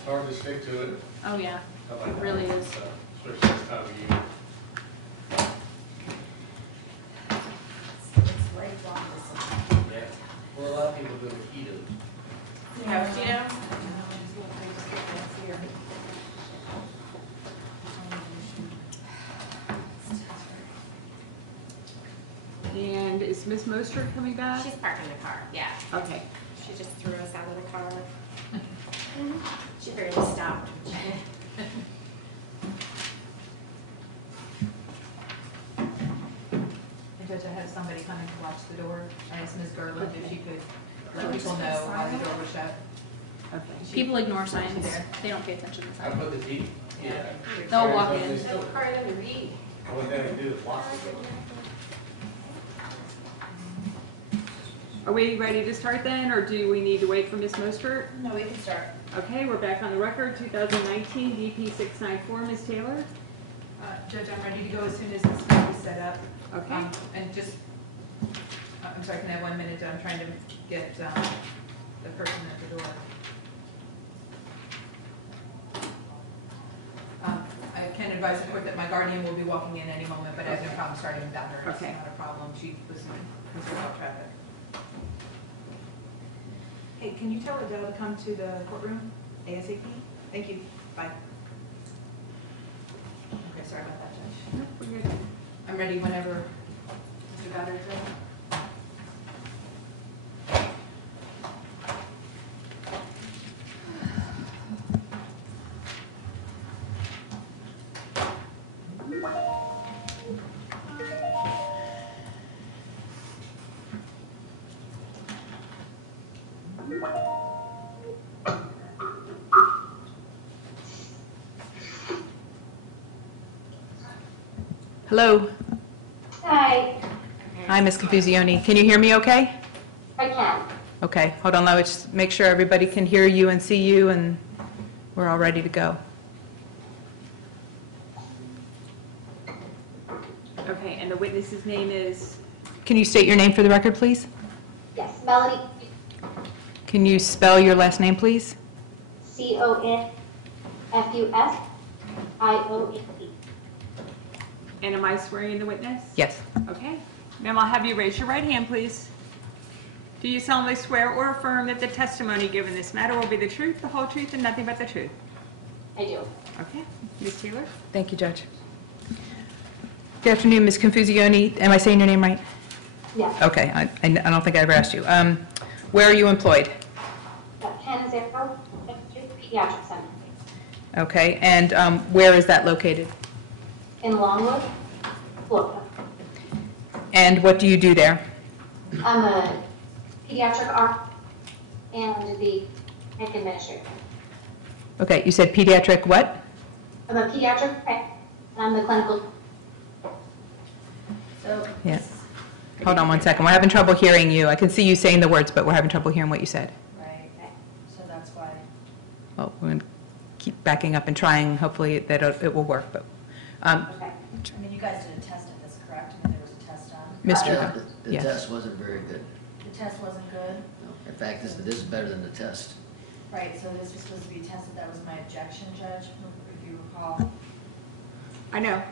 It's hard to stick to it. Oh, yeah. Stuff like It that. really is. Especially this time of year. It's right along this one. Yeah. Well, a lot of people do mojitos. Yeah, and is Miss Mostert coming back? She's parking the car, yeah. Okay. She just threw us out of the car. She barely stopped. And Judge, I have somebody coming to watch the door. I asked Ms. Gerland if she could let people know why the door was shut. Okay. People ignore signs. They don't pay attention to I signs. put the TV. Yeah. They'll walk in. They still- Part of them to read. What they have to do is lock the door. Are we ready to start then, or do we need to wait for Miss Mostert? No, we can start. Okay, we're back on the record, 2019 DP 694, Ms. Taylor. Judge, I'm ready to go as soon as this meeting is set up. Okay. And just, I'm sorry, can I have 1 minute? I'm trying to get the person at the door. I can advise the court that my guardian will be walking in any moment, but I have no problem starting without her. It's Okay. not a problem. She was concerned about traffic. Hey, can you tell Adele to come to the courtroom ASAP? Thank you. Bye. Okay, sorry about that, Judge. Nope, we're good. I'm ready whenever Mr. Goddard's ready. Hello. Hi, Hi, Ms. Confufiane. Can you hear me okay? I can. Okay, hold on, let's make sure everybody can hear you and see you, and we're all ready to go. Okay, and the witness's name is? Can you state your name for the record, please? Yes, Melany, Can you spell your last name, please? CONFUSIONE. And am I swearing in the witness? Yes. Okay. Ma'am, I'll have you raise your right hand, please. Do you solemnly swear or affirm that the testimony given in this matter will be the truth, the whole truth, and nothing but the truth? I do. Okay. Ms. Taylor? Thank you, Judge. Good afternoon, Ms. Confufiane. Am I saying your name right? Yes. Okay, I don't think I ever asked you. Where are you employed? CANNIZZARO'S Pediatric Center Okay, and where is that located? in Longwood, Florida. And what do you do there? I'm a pediatric RN and the clinic administrator. Okay, you said pediatric what? I'm a pediatric and I'm the clinical. So, Yeah. Hold on 1 second. We're having trouble hearing you. I can see you saying the words, but we're having trouble hearing what you said. right, so that's why. Well, we're going to keep backing up and trying. Hopefully that it will work. But Okay. I mean, you guys did a test of this, correct? I mean, there was a test done. Mr. Yeah, the Yes. test wasn't very good. The test wasn't good? No. In fact, this is better than the test. Right, so this was supposed to be tested. That was my objection, Judge, if you recall. I know.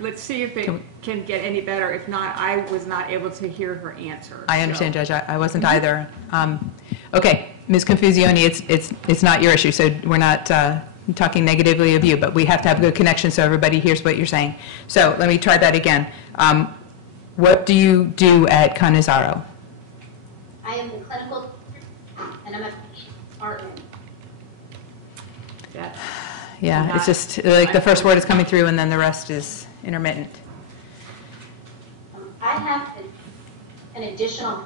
Let's see if it can get any better. If not, I was not able to hear her answer. I understand, Judge. I wasn't either. Okay, Ms. Confufiane, it's not your issue, so we're not talking negatively of you, but we have to have a good connection so everybody hears what you're saying. So let me try that again. What do you do at CANNIZZARO? I am the clinical and I'm a RN. That's Yeah, not- it's just like the first word is coming through and then the rest is intermittent. I have an additional,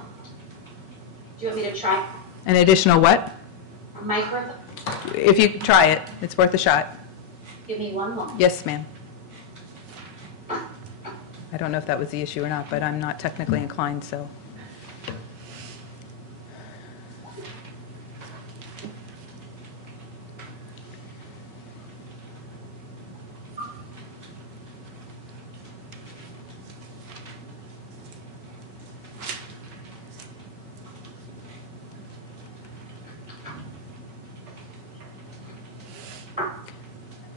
do you want me to try An additional what? a microphone? If you try it, it's worth a shot. Give me one moment. Yes, ma'am. I don't know if that was the issue or not, but I'm not technically inclined, so.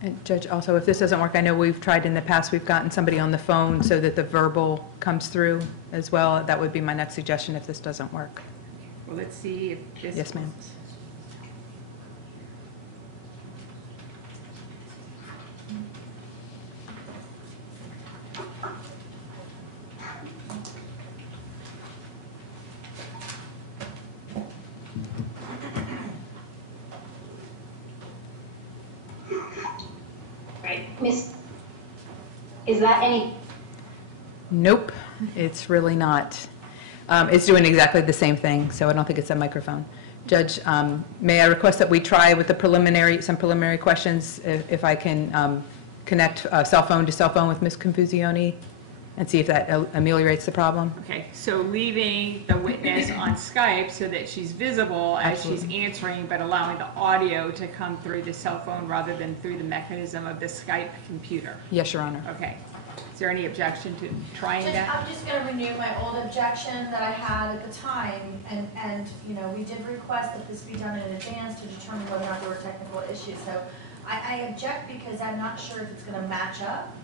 And Judge, also, if this doesn't work, I know we've tried in the past, we've gotten somebody on the phone so that the verbal comes through as well. That would be my next suggestion if this doesn't work. Well, let's see if this. Yes, ma'am. Right. Miss, is that any, Nope, it's really not. It's doing exactly the same thing, so I don't think it's a microphone. Judge, may I request that we try with the some preliminary questions, if I can connect cell phone to cell phone with Ms. Confusione and see if that ameliorates the problem? Okay, so leaving the witness on Skype so that she's visible as she's answering, but allowing the audio to come through the cell phone rather than through the mechanism of the Skype computer. Yes, Your Honor. Okay. Is there any objection to trying that? I'm just gonna renew my old objection that I had at the time, and, you know, we did request that this be done in advance to determine whether or not there were technical issues, so I object because I'm not sure if it's gonna match up.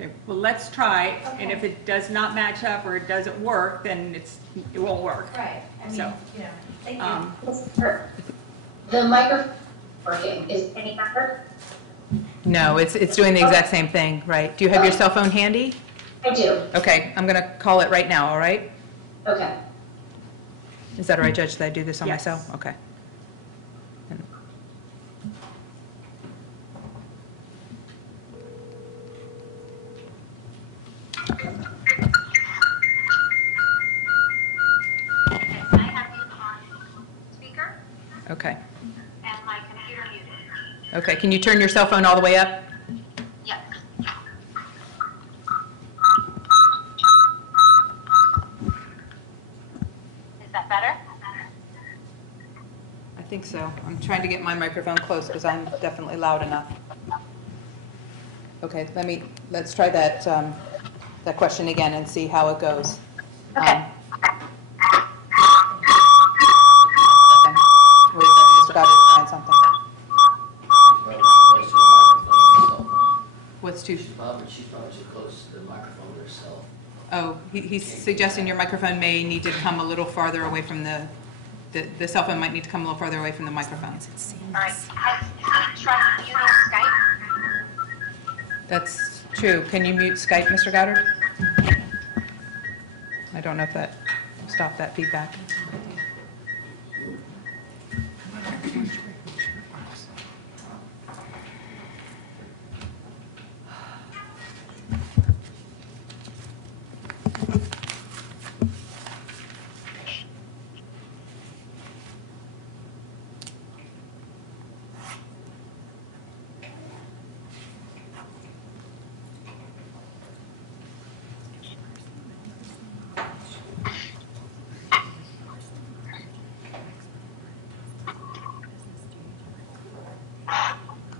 Okay, well, let's try, and Okay. if it does not match up or it doesn't work, then it won't work. Right, I mean, So, you know, thank you. the microphone working, is any better? No, it's doing the exact same thing, right? Do you have your cell phone handy? I do. Okay, I'm going to call it right now, all right? Okay. Is that all right, Judge, that I do this on Yes. myself? Okay. I have you on speaker Okay. and my computer muted. Okay, can you turn your cell phone all the way up? Yes. Is that better? I think so. I'm trying to get my microphone close because I'm definitely loud enough. Okay, let's try that, that question again and see how it goes. Okay. Wait a second, Mr. Goddard is trying something. What's too, She's probably too close to the microphone herself. oh, he's suggesting your microphone may need to come a little farther away from the cell phone might need to come a little farther away from the microphone. All right. Has he tried muting Skype? That's true. Can you mute Skype, Mr. Goddard? I don't know if that stopped that feedback.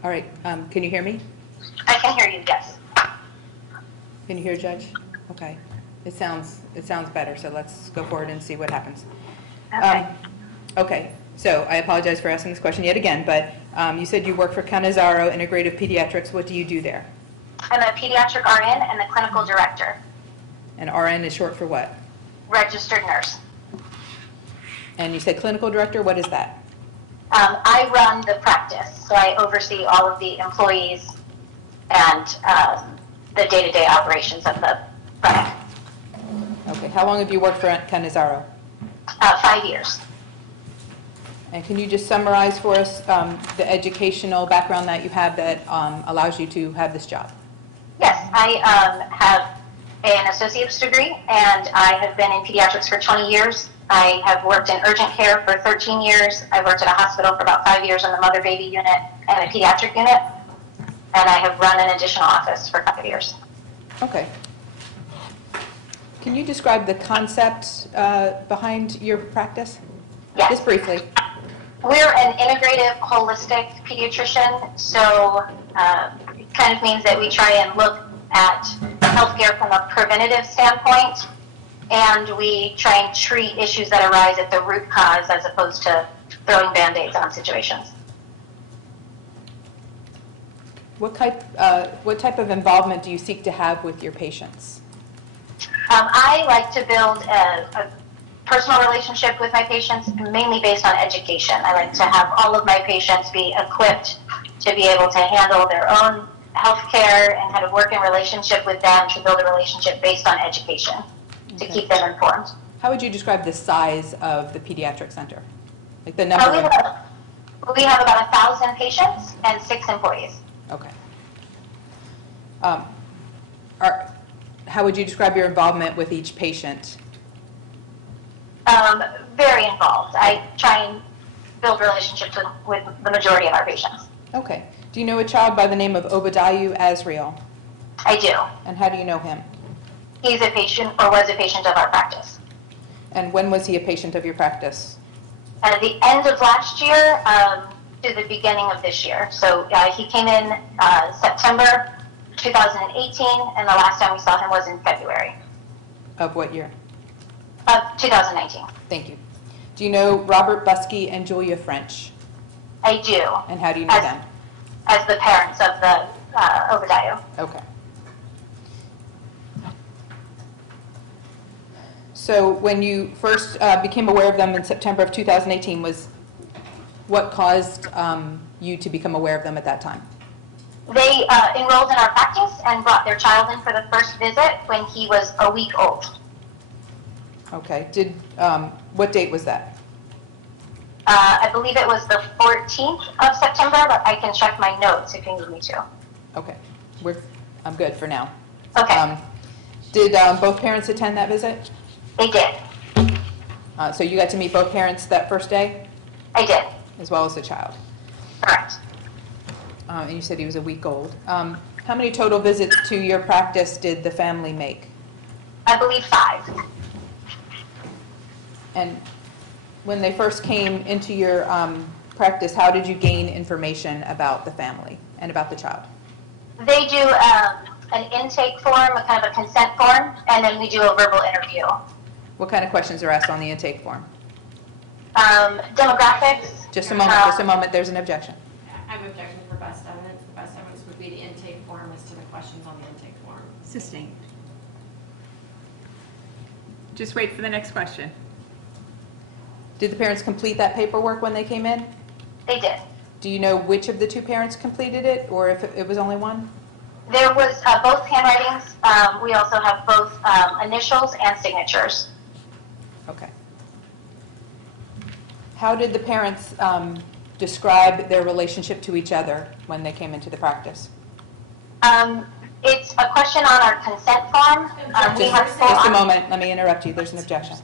All right, can you hear me? I can hear you, yes. Can you hear Judge? Okay. It sounds better, so let's go forward and see what happens. Okay. Okay, so I apologize for asking this question yet again, but you said you work for CANNIZZARO Integrative Pediatrics. What do you do there? I'm a pediatric RN and the clinical director, And RN is short for what? registered nurse. And you said clinical director, what is that? I run the practice, so I oversee all of the employees and the day-to-day operations of the clinic. Okay, how long have you worked for CANNIZZARO? 5 years. And can you just summarize for us the educational background that you have that allows you to have this job? Yes, I have an associate's degree, and I have been in pediatrics for 20 years. I have worked in urgent care for 13 years. I worked at a hospital for about 5 years in the mother-baby unit and a pediatric unit, and I have run an additional office for 5 years. Okay. Can you describe the concept behind your practice? Yes. Just briefly. We're an integrative, holistic pediatrician, so it kind of means that we try and look at healthcare from a preventative standpoint, and we try and treat issues that arise at the root cause as opposed to throwing Band-Aids on situations. What type of involvement do you seek to have with your patients? I like to build a personal relationship with my patients, mainly based on education. I like to have all of my patients be equipped to be able to handle their own health care and kind of work in relationship with them to build a relationship based on education to keep them informed. How would you describe the size of the pediatric center? Like the number We have about 1,000 patients and 6 employees. Okay. How would you describe your involvement with each patient? Very involved. I try and build relationships with the majority of our patients. Okay. Do you know a child by the name of Obadiah Azriel? I do. And how do you know him? He's a patient or was a patient of our practice. And when was he a patient of your practice? At the end of last year to the beginning of this year. So he came in September 2018, and the last time we saw him was in February. Of what year? Of 2019. Thank you. Do you know Robert Buskey and Julia French? I do. And how do you know them? As the parents of the Obadiah. Okay. So when you first became aware of them in September of 2018, what caused you to become aware of them at that time? They enrolled in our practice and brought their child in for the first visit when he was a week old. Okay. What date was that? I believe it was the 14th of September, but I can check my notes if you need me to. Okay. I'm good for now. Okay. Did both parents attend that visit? They did. So you got to meet both parents that first day? I did. As well as the child? Correct. And you said he was a week old. How many total visits to your practice did the family make? I believe 5. And when they first came into your practice, how did you gain information about the family and about the child? They do an intake form, a kind of a consent form, and then we do a verbal interview. What kind of questions are asked on the intake form? Demographics. Just a moment, there's an objection. I'm objecting for best evidence. The best evidence would be the intake form as to the questions on the intake form. Sustained. Just wait for the next question. Did the parents complete that paperwork when they came in? They did. Do you know which of the 2 parents completed it, or if it was only one? There was both handwritings. We also have both initials and signatures. Okay. How did the parents describe their relationship to each other when they came into the practice? It's a question on our consent form. Just a moment, let me interrupt you, there's an objection.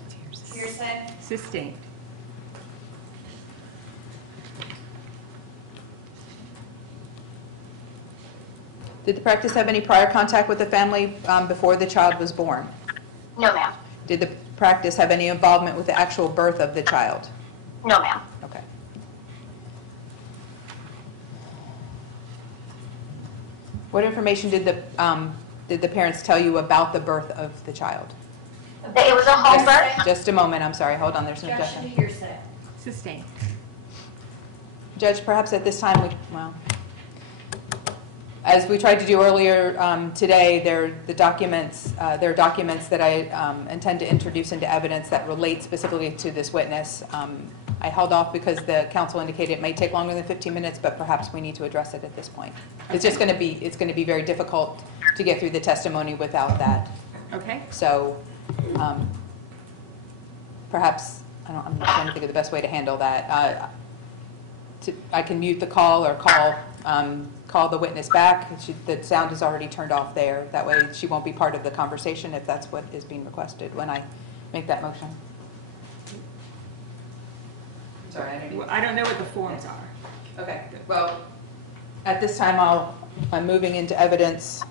Hearsay? Sustained. Did the practice have any prior contact with the family before the child was born? No, ma'am. Did the practice have any involvement with the actual birth of the child? No, ma'am. Okay. What information did the parents tell you about the birth of the child? It was a home birth. Just a moment, I'm sorry, hold on, there's an Objection to objection. hearsay. Sustained. Judge, perhaps at this time, as we tried to do earlier today, there are documents that I intend to introduce into evidence that relate specifically to this witness. I held off because the counsel indicated it may take longer than 15 minutes, but perhaps we need to address it at this point. It's just going to be very difficult to get through the testimony without that. Okay. So perhaps, I'm trying to think of the best way to handle that. I can mute the call or call the witness back. The sound is already turned off there. That way she won't be part of the conversation if that's what is being requested when I make that motion. Sorry, I don't know what the forms are. Okay, well, at this time I'm moving into evidence.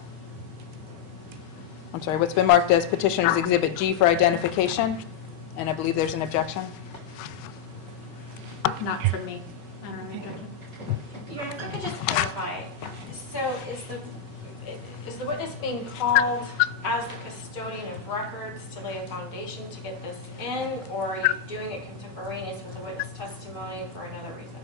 I'm sorry, what's been marked as Petitioner's Exhibit G for identification, and I believe there's an objection. Not for me. I don't know. Yeah, if I could just clarify, so is the witness being called as the custodian of records to lay a foundation to get this in, or are you doing it contemporaneous with the witness testimony for another reason?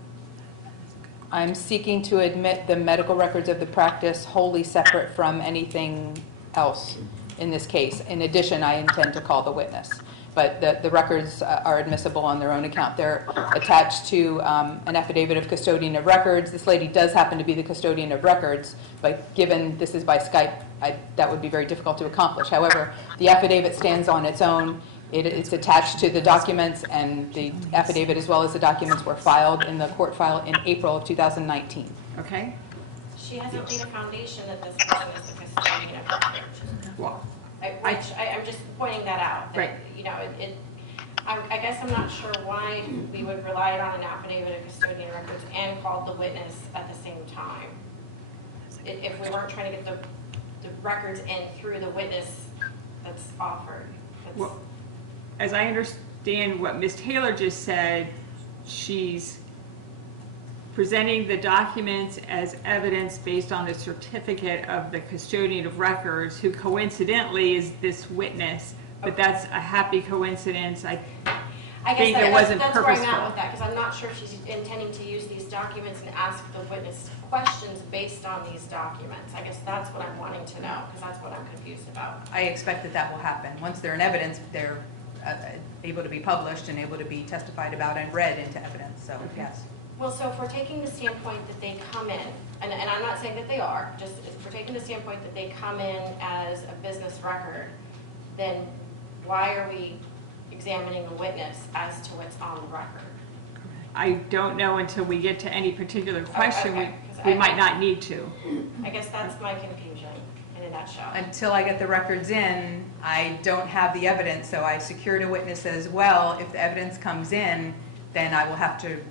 I'm seeking to admit the medical records of the practice wholly separate from anything else in this case. In addition, I intend to call the witness. But the records are admissible on their own account. They're attached to an affidavit of custodian of records. This lady does happen to be the custodian of records, but given this is by Skype, that would be very difficult to accomplish. However, the affidavit stands on its own. It's attached to the documents, and the affidavit as well as the documents were filed in the court file in April of 2019. Okay? She hasn't laid a foundation that this person is the custodian of records. Well, I'm just pointing that out. Right. You know, I guess I'm not sure why we would rely on an affidavit of custodian records and call the witness at the same time. If we weren't trying to get the records in through the witness that's offered. well, as I understand what Ms. Taylor just said, she's presenting the documents as evidence based on the certificate of the custodian of records, who coincidentally is this witness, but that's a happy coincidence. I think it wasn't that's where I'm purposeful. at with that, because I'm not sure if she's intending to use these documents and ask the witness questions based on these documents. I guess that's what I'm wanting to know, because that's what I'm confused about. I expect that that will happen. Once they're in evidence, they're able to be published and able to be testified about and read into evidence, so yes. Well, so if we're taking the standpoint that they come in, and I'm not saying that they are, just if we're taking the standpoint that they come in as a business record, then why are we examining the witness as to what's on the record? I don't know until we get to any particular question. Okay, 'cause We I- might not need to. I guess that's my confusion in a nutshell. Until I get the records in, I don't have the evidence, so I secured a witness as well. If the evidence comes in, then I will have to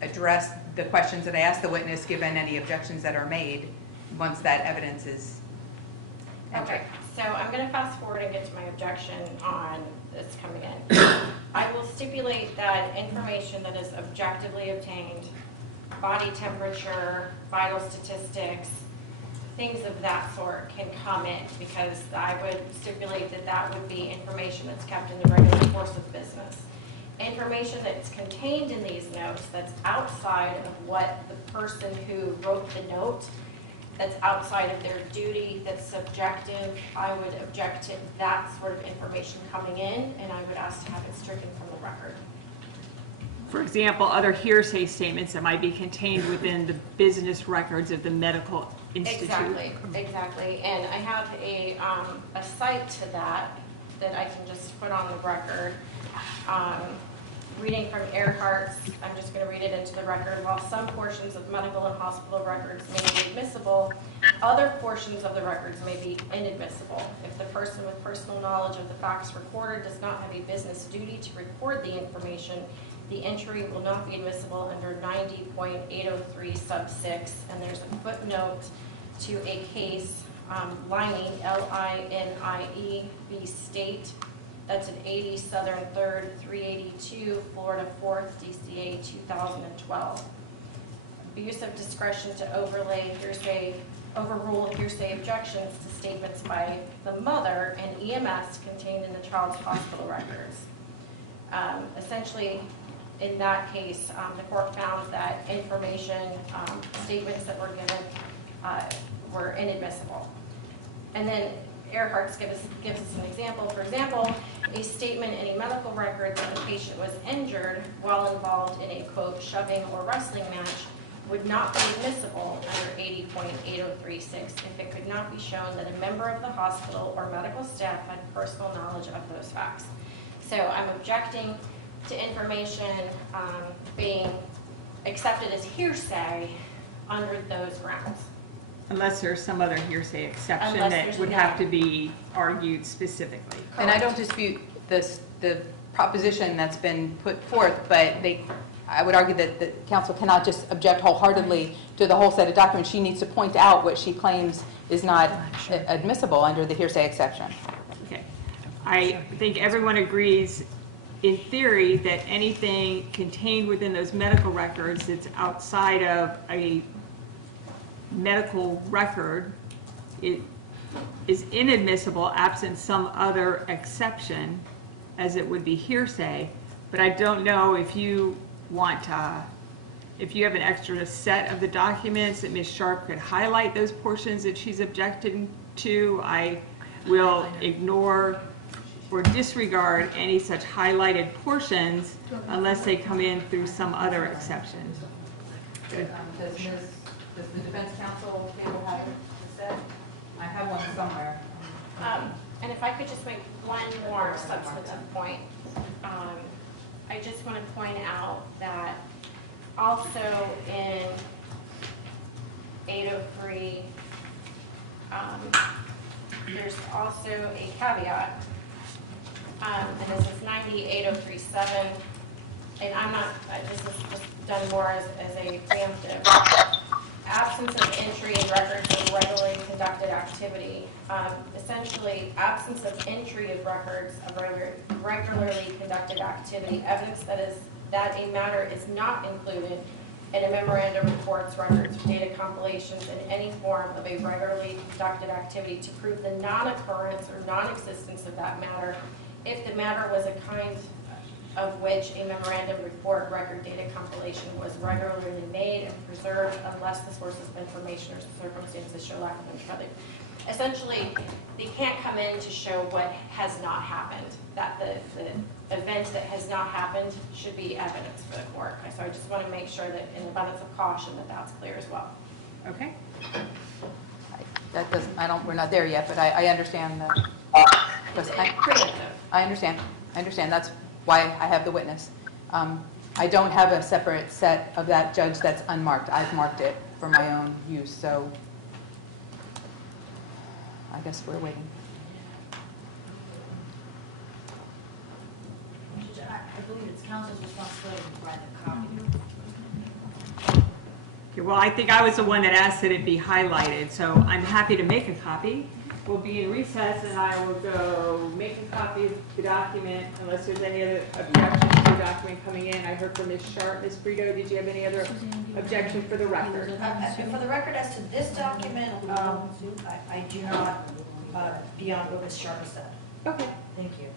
address the questions that I asked the witness, given any objections that are made, once that evidence is entered. Okay, so I'm going to fast forward and get to my objection on this coming in. I will stipulate that information that is objectively obtained, body temperature, vital statistics, things of that sort can come in, because I would stipulate that that would be information that's kept in the regular course of business. Information that's contained in these notes that's outside of what the person who wrote the note, that's outside of their duty, that's subjective, I would object to that sort of information coming in, and I would ask to have it stricken from the record. For example, other hearsay statements that might be contained within the business records of the medical institute. Exactly. And I have a cite to that I can just put on the record. Reading from Earhart's, I'm just going to read it into the record. While some portions of medical and hospital records may be admissible, other portions of the records may be inadmissible. If the person with personal knowledge of the facts recorded does not have a business duty to record the information, the entry will not be admissible under 90.803 sub 6. And there's a footnote to a case, Liney, L-I-N-I-E, v. State. That's an 80 Southern 3rd, 382, Florida 4th, DCA 2012. Abuse of discretion to overrule hearsay objections to statements by the mother and EMS contained in the child's hospital records. Essentially, in that case, the court found that information, statements that were given were inadmissible. And then Earhart's gives us an example. For example, a statement in a medical record that the patient was injured while involved in a, quote, shoving or wrestling match would not be admissible under 80.8036 if it could not be shown that a member of the hospital or medical staff had personal knowledge of those facts. So I'm objecting to information being accepted as hearsay under those grounds. Unless there's some other hearsay exception Unless that there's would none. have to be argued specifically. And I don't dispute the proposition that's been put forth, but I would argue that the counsel cannot just object wholeheartedly to the whole set of documents. She needs to point out what she claims is not admissible under the hearsay exception. Okay. I think everyone agrees in theory that anything contained within those medical records that's outside of a medical record, it is inadmissible absent some other exception, as it would be hearsay. But I don't know if you want if you have an extra set of the documents that Ms. Sharp could highlight those portions that she's objecting to, I will ignore or disregard any such highlighted portions unless they come in through some other exception. Does the defense counsel Campbell have it said? I have one somewhere. And if I could just make one more substantive point. I just want to point out that also in 803, there's also a caveat, and this is 98037, and I'm not, this is just done more as a preemptive. Absence of entry in records of regularly conducted activity. Essentially, absence of entry of records of regularly conducted activity, evidence that a matter is not included in a memorandum, reports, records, or data compilations in any form of a regularly conducted activity to prove the non-occurrence or non-existence of that matter if the matter was a kind of which a memorandum, report, record, data compilation was regularly made and preserved unless the sources of information or circumstances show lack of interest. Essentially, they can't come in to show what has not happened. That the event that has not happened should be evidence for the court. So I just want to make sure that in abundance of caution that that's clear as well. Okay? That doesn't, we're not there yet, but I understand that. I understand. That's why I have the witness. I don't have a separate set of that judge that's unmarked. I've marked it for my own use, so I guess we're waiting. I believe it's counsel's responsibility to provide the copy. Okay, well, I think I was the one that asked that it be highlighted, so I'm happy to make a copy. We'll be in recess, and I will go make a copy of the document unless there's any other objections to the document coming in. I heard from Ms. Sharp. Ms. Brito, did you have any other objection for the record? For the record, as to this document, I do not, beyond what Ms. Sharp said. Okay. Thank you.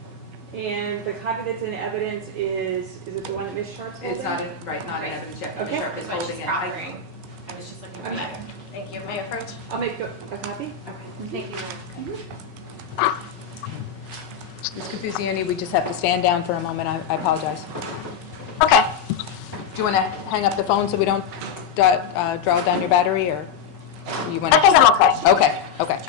And the copy that's in evidence is it the one that Ms. Sharp's holding? It's not in, right, not in evidence yet. Okay. Ms. Sharp is That's what holding she's it. proffering. I was just looking for that. Thank you. May I approach? I'll make a copy. Okay. Thank you, ma'am. Ms. Confuciane, we just have to stand down for a moment. I apologize. Okay. Do you want to hang up the phone so we don't draw down your battery, or you want to? I think I'm okay. Okay.